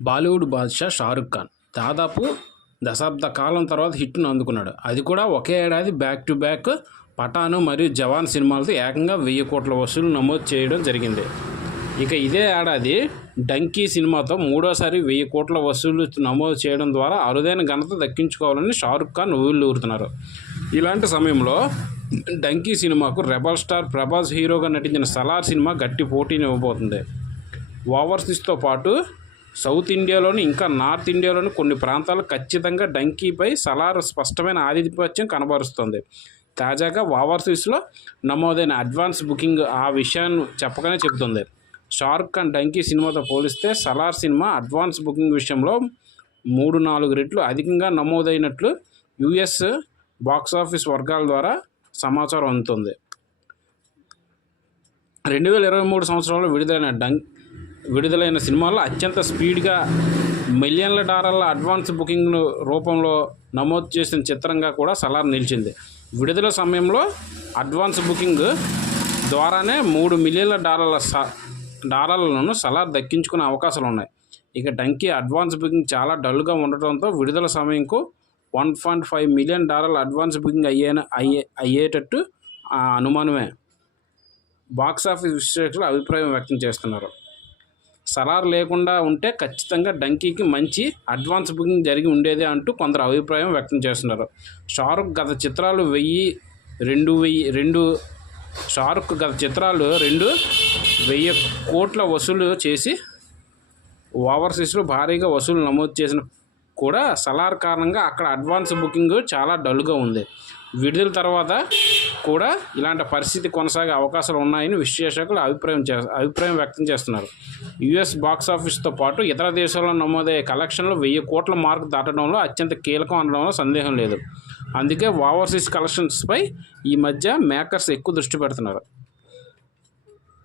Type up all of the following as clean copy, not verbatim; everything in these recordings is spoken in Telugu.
బాలీవుడ్ బాద్‌షా 'షారుఖ్ ఖాన్' దాదాపు దశాబ్ద కాలం తర్వాత హిట్‌ను అందుకున్నాడు. అది కూడా ఒకే ఏడాది బ్యాక్ టు బ్యాక్ 'పఠాన్' మరియు 'జవాన్' సినిమాలతో ఏకంగా 1000 కోట్ల వసూలు నమోదు చేయడం జరిగింది. ఇక ఇదే ఏడాది 'డంకీ' సినిమాతో మూడోసారి 1000 కోట్ల వసూలు నమోదు చేయడం ద్వారా అరుదైన ఘనత దక్కించుకోవాలని షారుఖ్ ఖాన్ ఊరుతున్నారు. ఇలాంటి సమయంలో 'డంకీ' సినిమాకు రెబల్ స్టార్ ప్రభాస్ హీరోగా నటించిన 'సలార్' సినిమా గట్టి పోటీని ఇవ్వబోతుంది. ఓవర్సీస్తో పాటు సౌత్ ఇండియాలోని ఇంకా నార్త్ ఇండియాలోని కొన్ని ప్రాంతాలు ఖచ్చితంగా 'డంకీ'పై 'సలార్' స్పష్టమైన ఆధిపత్యం కనబరుస్తోంది. తాజాగా ఓవర్సీస్లో నమోదైన అడ్వాన్స్ బుకింగ్ ఆ విషయాన్ని చెప్పకనే చెబుతుంది. షారుఖ్ ఖాన్ 'డంకీ' సినిమాతో పోలిస్తే 'సలార్' సినిమా అడ్వాన్స్ బుకింగ్ విషయంలో 3-4 రెట్లు అధికంగా నమోదైనట్లు యూఎస్ బాక్సాఫీస్ వర్గాల ద్వారా సమాచారం అందుతోంది. 2023 సంవత్సరంలో విడుదలైన సినిమాల్లో అత్యంత స్పీడ్గా మిలియన్ల డాలర్ల అడ్వాన్స్ బుకింగ్ రూపంలో నమోదు చేసిన చిత్రంగా కూడా 'సలార్' నిలిచింది. విడుదల సమయంలో అడ్వాన్స్ బుకింగ్ ద్వారానే 3 మిలియన్ల డాలర్లను 'సలార్' దక్కించుకునే అవకాశాలు ఉన్నాయి. ఇక 'డంకీ' అడ్వాన్స్ బుకింగ్ చాలా డల్గా ఉండటంతో విడుదల సమయంకు $1.5 మిలియన్ అడ్వాన్స్ బుకింగ్ అయ్యేటట్టు అనుమానమే బాక్సాఫీస్ విశ్లేషకులు అభిప్రాయం వ్యక్తం చేస్తున్నారు. 'సలార్' లేకుండా ఉంటే ఖచ్చితంగా 'డంకీకి మంచి అడ్వాన్స్ బుకింగ్ జరిగి ఉండేదే అంటూ కొందరు అభిప్రాయం వ్యక్తం చేస్తున్నారు. షారుఖ్ గత చిత్రాలు 2,000 కోట్ల వసూలు చేసి ఓవర్సీస్లో భారీగా వసూలు నమోదు చేసిన కూడా 'సలార్' కారణంగా అక్కడ అడ్వాన్స్ బుకింగ్ చాలా డల్గా ఉంది. విడుదల తర్వాత కూడా ఇలాంటి పరిస్థితి కొనసాగే అవకాశాలు ఉన్నాయని విశ్లేషకులు అభిప్రాయం వ్యక్తం చేస్తున్నారు. యూఎస్ బాక్సాఫీస్తో పాటు ఇతర దేశాల్లో నమోదయ్యే కలెక్షన్లు 1000 కోట్ల మార్కు దాటడంలో అత్యంత కీలకం అనడంలో సందేహం లేదు. అందుకే ఓవర్సీస్ కలెక్షన్స్పై ఈ మధ్య మేకర్స్ ఎక్కువ దృష్టి పెడుతున్నారు.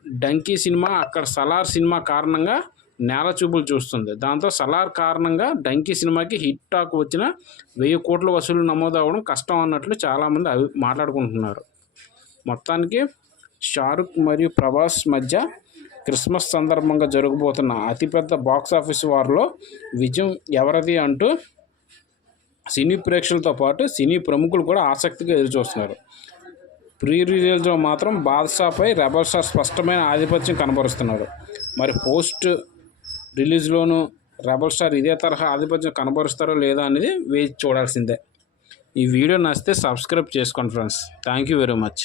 'డంకీ' సినిమా అక్కడ 'సలార్' సినిమా కారణంగా నేల చూపులు చూస్తుంది. దాంతో 'సలార్' కారణంగా 'డంకీ' సినిమాకి హిట్ టాక్ వచ్చినా 1000 కోట్ల వసూలు నమోదు అవ్వడం కష్టం అన్నట్లు చాలామంది మాట్లాడుకుంటున్నారు. మొత్తానికి షారుఖ్ మరియు ప్రభాస్ మధ్య క్రిస్మస్ సందర్భంగా జరగబోతున్న అతిపెద్ద బాక్సాఫీస్ వార్లో విజయం ఎవరిది అంటూ సినీ ప్రేక్షకులతో పాటు సినీ ప్రముఖులు కూడా ఆసక్తిగా ఎదురుచూస్తున్నారు. ప్రీ రిలీజ్లో మాత్రం 'బాద్‌షా'పై రెబల్ స్టార్ స్పష్టమైన ఆధిపత్యం కనబరుస్తున్నారు. మరి పోస్ట్ రిలీజ్లోనూ రెబల్ స్టార్ ఇదే తరహా ఆధిపత్యం కనబరుస్తారో లేదా అనేది వేచి చూడాల్సిందే. ఈ వీడియో నచ్చితే సబ్స్క్రైబ్ చేసుకోండి friends. Thank you very much.